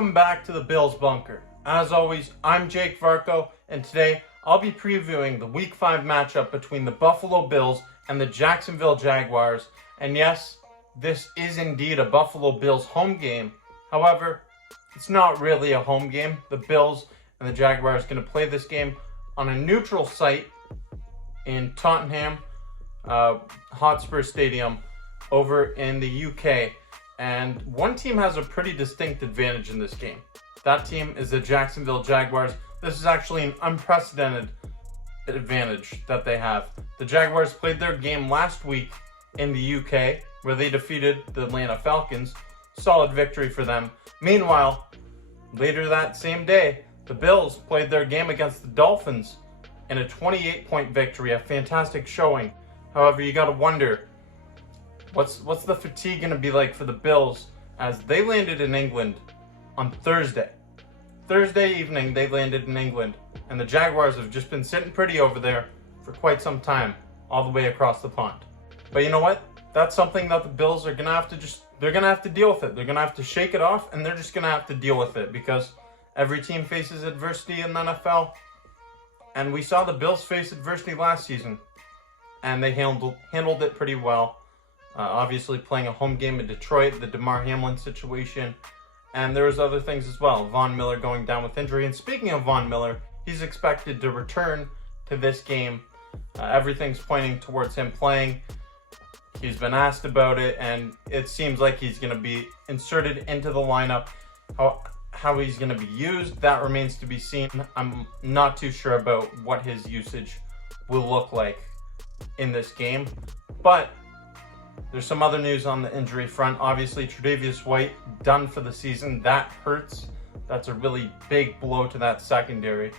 Welcome back to the Bills Bunker. As always, I'm Jake Varcoe, and today I'll be previewing the Week 5 matchup between the Buffalo Bills and the Jacksonville Jaguars. And yes, this is indeed a Buffalo Bills home game. However, it's not really a home game. The Bills and the Jaguars are going to play this game on a neutral site in Tottenham Hotspur Stadium over in the UK. And one team has a pretty distinct advantage in this game. That team is the Jacksonville Jaguars. This is actually an unprecedented advantage that they have. The Jaguars played their game last week in the UK where they defeated the Atlanta Falcons. Solid victory for them. Meanwhile, later that same day, the Bills played their game against the Dolphins in a 28-point victory, a fantastic showing. However, you got to wonder, what's the fatigue going to be like for the Bills as they landed in England on Thursday. Thursday evening, they landed in England, and the Jaguars have just been sitting pretty over there for quite some time, all the way across the pond. But you know what? That's something that the Bills are going to have to they're going to have to deal with it. They're going to have to shake it off, and they're just going to have to deal with it because every team faces adversity in the NFL, and we saw the Bills face adversity last season, and they handled it pretty well. Obviously playing a home game in Detroit, the Damar Hamlin situation, and there was other things as well. Von Miller going down with injury. And speaking of Von Miller, he's expected to return to this game. Everything's pointing towards him playing. He's been asked about it, and it seems like he's going to be inserted into the lineup. How he's going to be used, that remains to be seen. I'm not too sure about what his usage will look like in this game, but there's some other news on the injury front. Obviously, Tre'Davious White done for the season. That hurts. That's a really big blow to that secondary.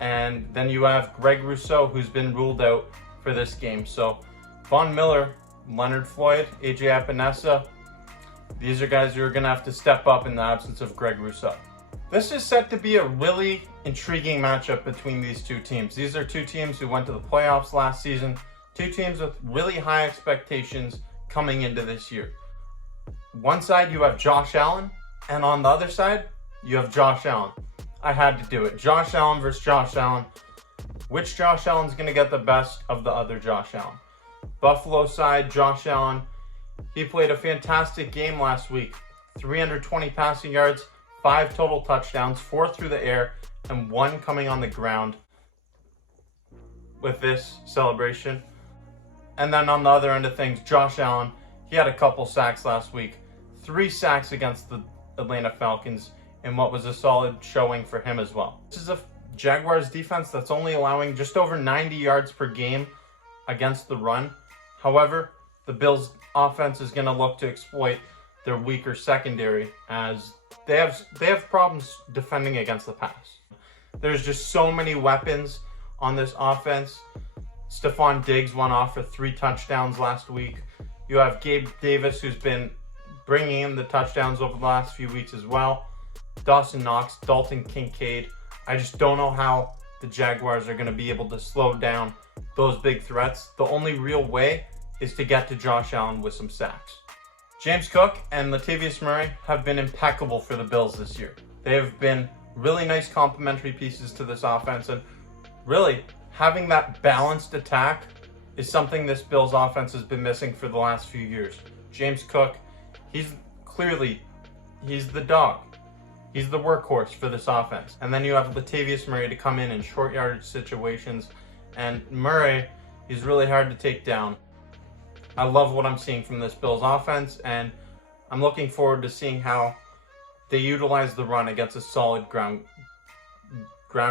And then you have Greg Rousseau, who's been ruled out for this game. So Von Miller, Leonard Floyd, AJ Epinesa, these are guys who are going to have to step up in the absence of Greg Rousseau. This is set to be a really intriguing matchup between these two teams. These are two teams who went to the playoffs last season. Two teams with really high expectations coming into this year. One side you have Josh Allen, and on the other side you have Josh Allen. I had to do it. Josh Allen versus Josh Allen. Which Josh Allen's going to get the best of the other Josh Allen? Buffalo side, Josh Allen. He played a fantastic game last week. 320 passing yards, 5 total touchdowns, 4 through the air, and 1 coming on the ground with this celebration. And then on the other end of things, Josh Allen, he had a couple sacks last week. 3 sacks against the Atlanta Falcons in what was a solid showing for him as well. This is a Jaguars defense that's only allowing just over 90 yards per game against the run. However, the Bills offense is going to look to exploit their weaker secondary as they have problems defending against the pass. There's just so many weapons on this offense. Stephon Diggs went off for 3 touchdowns last week. You have Gabe Davis, who's been bringing in the touchdowns over the last few weeks as well. Dawson Knox, Dalton Kincaid. I just don't know how the Jaguars are going to be able to slow down those big threats. The only real way is to get to Josh Allen with some sacks. James Cook and Latavius Murray have been impeccable for the Bills this year. They have been really nice complementary pieces to this offense, and really having that balanced attack is something this Bills offense has been missing for the last few years. James Cook, he's the dog. He's the workhorse for this offense. And then you have Latavius Murray to come in short yardage situations. And Murray, he's really hard to take down. I love what I'm seeing from this Bills offense, and I'm looking forward to seeing how they utilize the run against a solid ground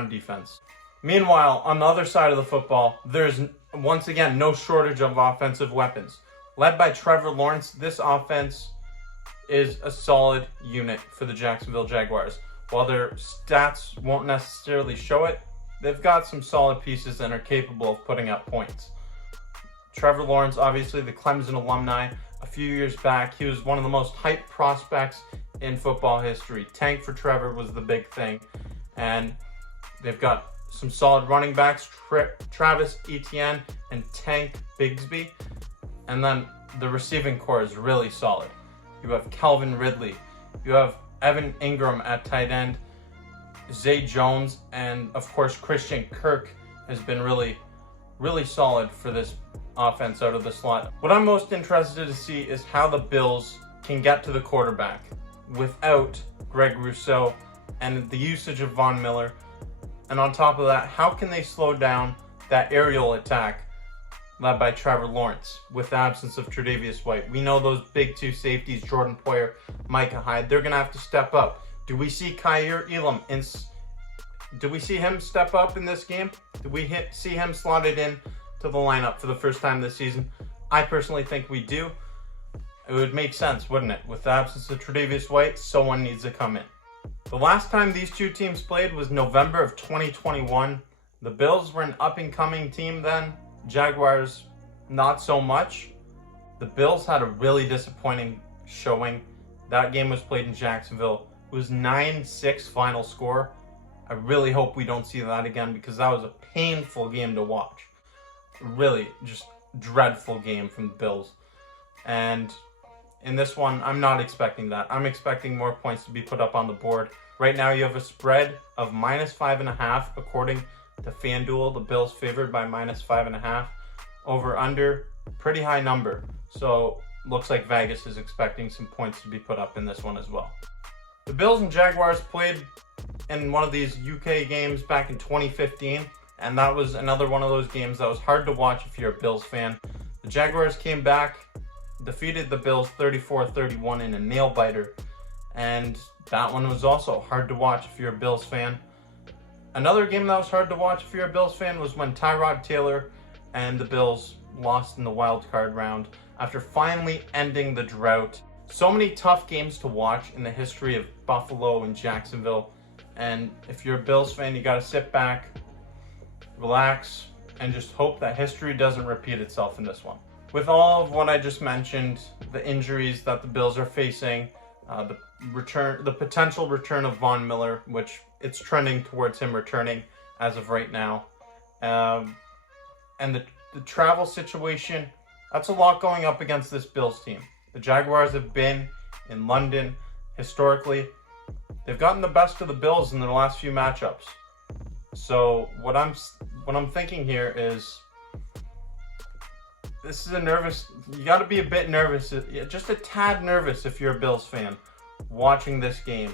defense. Meanwhile, on the other side of the football, there's once again no shortage of offensive weapons. Led by Trevor Lawrence, this offense is a solid unit for the Jacksonville Jaguars. While their stats won't necessarily show it, they've got some solid pieces and are capable of putting up points. Trevor Lawrence, obviously the Clemson alumni, a few years back, he was one of the most hyped prospects in football history. Tank for Trevor was the big thing. And they've got some solid running backs, Travis Etienne and Tank Bigsby. And then the receiving core is really solid. You have Calvin Ridley. You have Evan Ingram at tight end, Zay Jones, and of course Christian Kirk has been really solid for this offense out of the slot. What I'm most interested to see is how the Bills can get to the quarterback without Greg Rousseau and the usage of Von Miller. And on top of that, how can they slow down that aerial attack led by Trevor Lawrence with the absence of Tre'Davious White? We know those big two safeties, Jordan Poyer, Micah Hyde, they're going to have to step up. Do we see Kaiir Elam? Do we see him step up in this game? Do we see him slotted in to the lineup for the first time this season? I personally think we do. It would make sense, wouldn't it? With the absence of Tre'Davious White, someone needs to come in. The last time these two teams played was November of 2021. The Bills were an up-and-coming team then. Jaguars, not so much. The Bills had a really disappointing showing. That game was played in Jacksonville. It was 9-6 final score. I really hope we don't see that again because that was a painful game to watch. Really, just dreadful game from the Bills. And in this one, I'm not expecting that. I'm expecting more points to be put up on the board. Right now, you have a spread of -5.5 according to FanDuel. The Bills favored by -5.5. Over under, pretty high number. So looks like Vegas is expecting some points to be put up in this one as well. The Bills and Jaguars played in one of these UK games back in 2015, and that was another one of those games that was hard to watch if you're a Bills fan. The Jaguars came back, defeated the Bills 34-31 in a nail-biter, and that one was also hard to watch if you're a Bills fan. Another game that was hard to watch if you're a Bills fan was when Tyrod Taylor and the Bills lost in the wild card round after finally ending the drought. So many tough games to watch in the history of Buffalo and Jacksonville. And if you're a Bills fan, you got to sit back, relax, and just hope that history doesn't repeat itself in this one. With all of what I just mentioned, the injuries that the Bills are facing, the potential return of Von Miller, which it's trending towards him returning as of right now, and the travel situation, that's a lot going up against this Bills team. The Jaguars have been in London historically. They've gotten the best of the Bills in their last few matchups. So what I'm thinking here is, this is you got to be a bit nervous, just a tad nervous if you're a Bills fan watching this game,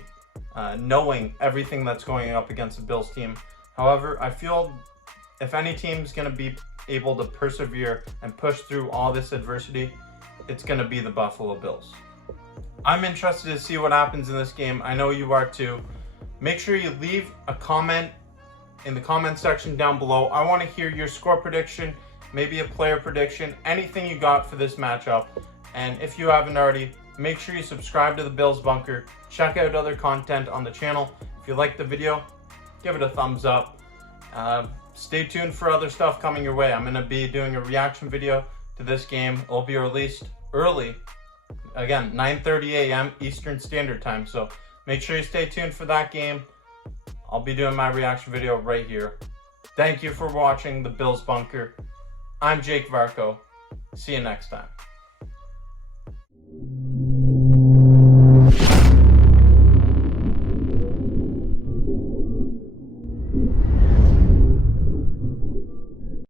knowing everything that's going up against the Bills team. However, I feel if any team's going to be able to persevere and push through all this adversity, it's going to be the Buffalo Bills. I'm interested to see what happens in this game. I know you are too. Make sure you leave a comment in the comment section down below. I want to hear your score prediction, maybe a player prediction, anything you got for this matchup. And if you haven't already, make sure you subscribe to the Bills Bunker. Check out other content on the channel. If you liked the video, give it a thumbs up. Stay tuned for other stuff coming your way. I'm going to be doing a reaction video to this game. It'll be released early. Again, 9:30 a.m. Eastern Standard Time. So make sure you stay tuned for that game. I'll be doing my reaction video right here. Thank you for watching the Bills Bunker. I'm Jake Varcoe. See you next time.